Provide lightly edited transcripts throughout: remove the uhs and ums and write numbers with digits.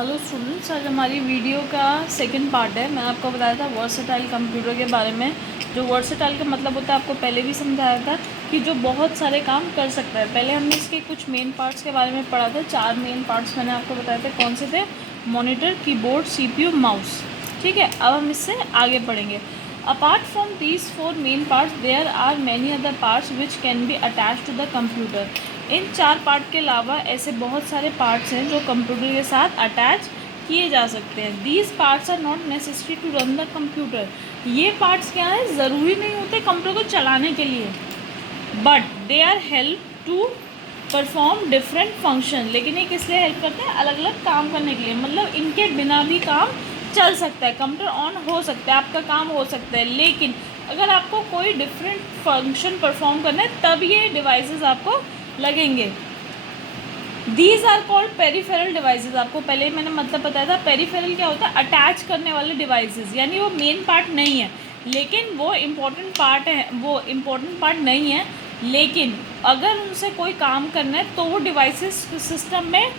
Hello students, आज हमारी video का सेकंड पार्ट है। मैं आपको बताया था वर्सेटाइल कंप्यूटर के बारे में। जो वर्सेटाइल का मतलब होता है, आपको पहले भी समझाया था कि जो बहुत सारे काम कर सकता है। पहले हमने इसके कुछ मेन पार्ट्स के बारे में पढ़ा था। 4 मेन पार्ट्स मैंने आपको बताए थे। कौन से थे? Monitor, keyboard, CPU, mouse. ठीक है, अब हम इससे आगे पढ़ेंगे। Apart from these 4 main parts there are many other parts which can be attach to the computer. इन 4 पार्ट के अलावा ऐसे बहुत सारे पार्ट्स हैं जो कंप्यूटर के साथ अटैच किए जा सकते हैं। These parts are not necessary to run the computer. ये पार्ट्स क्या है, ज़रूरी नहीं होते कंप्यूटर को चलाने के लिए, but they are help to perform different function. लेकिन ये किस लिए हेल्प करते हैं? अलग अलग काम करने के लिए। मतलब इनके बिना भी काम चल सकता है, कंप्यूटर ऑन हो सकता है, आपका काम हो सकता है। लेकिन अगर आपको कोई डिफरेंट फंक्शन परफॉर्म करना है तब ये डिवाइसेस आपको लगेंगे। These are called peripheral devices. आपको पहले ही मैंने मतलब बताया था। पेरीफेरल क्या होता है? अटैच करने वाले डिवाइसेज, यानी वो मेन पार्ट नहीं है लेकिन वो इम्पोर्टेंट पार्ट है। वो इम्पोर्टेंट पार्ट नहीं है लेकिन अगर उनसे कोई काम करना है तो वो डिवाइसेस सिस्टम में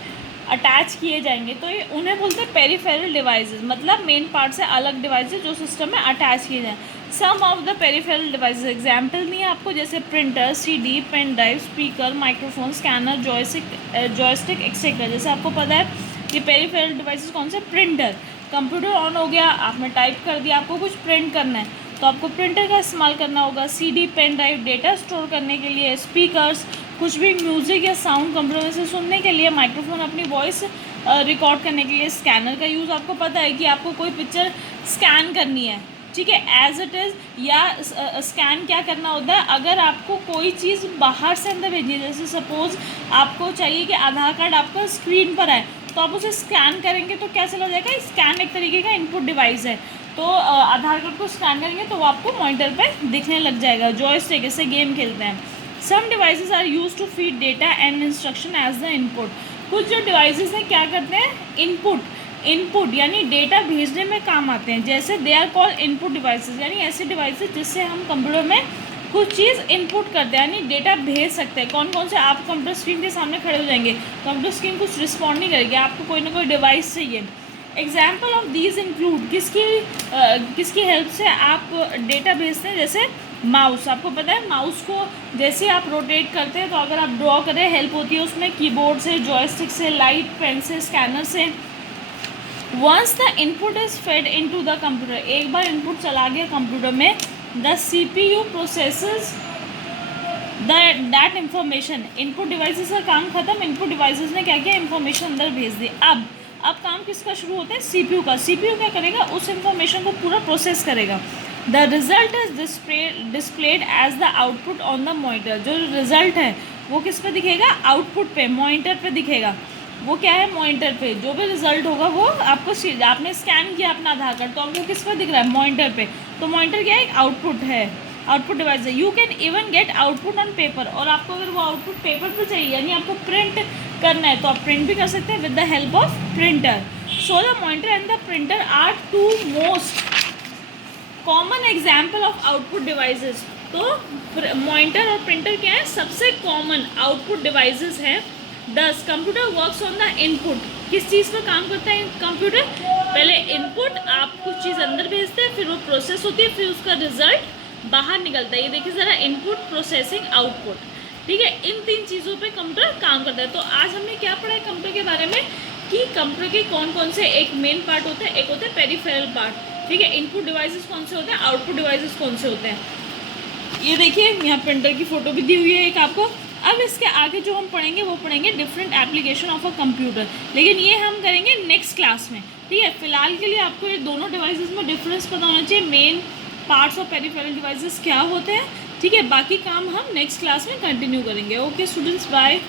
अटैच किए जाएंगे, तो ये उन्हें बोलते हैं पेरीफेरल डिवाइसेस। मतलब मेन पार्ट से अलग डिवाइसेस जो सिस्टम में अटैच किए जाएँ। Some of the peripheral devices, example नहीं है आपको, जैसे printer, CD, pen drive, speaker, microphone, scanner, joystick etcetera. जैसे आपको पता है कि पेरीफेरल डिवाइसेस कौन से? प्रिंटर। कंप्यूटर ऑन हो गया, आपने टाइप कर दिया, आपको कुछ प्रिंट करना है तो आपको प्रिंटर का इस्तेमाल करना होगा। CD, pen drive data store करने के लिए, स्पीकर्स कुछ भी म्यूज़िक या साउंड कंप्यूटर में से सुनने के लिए, माइक्रोफोन अपनी वॉइस रिकॉर्ड करने के लिए, स्कैनर का यूज़ आपको पता है कि आपको कोई पिक्चर स्कैन करनी है, ठीक है, एज इट इज़। या स्कैन क्या करना होता है? अगर आपको कोई चीज़ बाहर से अंदर भेजनी है, जैसे सपोज़ आपको चाहिए कि आधार कार्ड आपका स्क्रीन पर आए तो आप उसे स्कैन करेंगे तो क्या चला जाएगा? स्कैन एक तरीके का इनपुट डिवाइस है। तो आधार कार्ड को स्कैन करेंगे तो वो आपको मॉनिटर पे दिखने लग जाएगा। जॉयस्टिक, इससे गेम खेलते हैं। Some devices are use to feed data and instruction as the input. कुछ जो डिवाइसेस हैं क्या करते हैं? इनपुट यानी डेटा भेजने में काम आते हैं। जैसे they are called input devices, यानी ऐसे डिवाइसेस जिससे हम कंप्यूटर में कुछ चीज़ इनपुट करते हैं, यानी डेटा भेज सकते हैं। कौन कौन से? आप कंप्यूटर स्क्रीन के सामने खड़े हो जाएंगे, कंप्यूटर स्क्रीन कुछ रिस्पॉन्ड नहीं करेगी, आपको कोई ना कोई डिवाइस चाहिए। एग्जाम्पल ऑफ दीज इंक्लूड, किसकी हेल्प से आप डेटा भेजते हैं? जैसे माउस। आपको पता है माउस को जैसे आप रोटेट करते हैं तो अगर आप ड्रॉ करें हेल्प होती है उसमें, कीबोर्ड से, जॉयस्टिक से, लाइट, पेन से, स्कैनर से। Once the input is fed into the computer, एक बार इनपुट चला गया कंप्यूटर में, the CPU processes that information. Input devices का काम खत्म, इनपुट डिवाइसेस ने क्या किया? इंफॉर्मेशन अंदर भेज दी। अब काम किसका शुरू होता है? CPU का। CPU क्या करेगा? उस इंफॉर्मेशन को पूरा प्रोसेस करेगा। The result is displayed as the output on the monitor. जो रिजल्ट है वो किस पे दिखेगा? आउटपुट पे, मॉनिटर पे दिखेगा। वो क्या है? मॉनिटर पे जो भी रिजल्ट होगा वो आपको, आपने स्कैन किया अपना आधार कार्ड तो आपको किस पर दिख रहा है? मॉनिटर पे। तो मॉनिटर क्या है? एक आउटपुट है, आउटपुट डिवाइस है। You can even get output on paper, और आपको अगर वो आउटपुट पेपर पे चाहिए यानी आपको प्रिंट करना है तो आप प्रिंट भी कर सकते हैं with the help of printer. So the monitor and the printer are two most common example of output devices. तो मॉनिटर और प्रिंटर क्या है? सबसे कॉमन आउटपुट डिवाइसेस हैं। Thus computer works on the input. किस चीज़ पर काम करता है कंप्यूटर? पहले इनपुट, आप कुछ चीज़ अंदर भेजते हैं, फिर वो प्रोसेस होती है, फिर उसका रिजल्ट बाहर निकलता है। ये देखिए ज़रा, इनपुट, प्रोसेसिंग, आउटपुट, ठीक है। इन 3 चीज़ों पे कंप्यूटर काम करता है। तो आज हमने क्या पढ़ा है कंप्यूटर के बारे में कि कंप्यूटर के कौन कौन से एक मेन पार्ट होते हैं, एक होते हैं पेरीफेरल पार्ट, ठीक है। इनपुट डिवाइसेस कौन से होते हैं, आउटपुट डिवाइसेस कौन से होते हैं। ये देखिए यहाँ प्रिंटर की फ़ोटो भी दी हुई है एक आपको। अब इसके आगे जो हम पढ़ेंगे वो पढ़ेंगे different application of a computer, लेकिन ये हम करेंगे नेक्स्ट क्लास में, ठीक है। फिलहाल के लिए आपको ये दोनों डिवाइसेस में डिफरेंस पता होना चाहिए, main parts of peripheral devices क्या होते हैं, ठीक है। बाकी काम हम नेक्स्ट क्लास में कंटिन्यू करेंगे। Okay students, bye.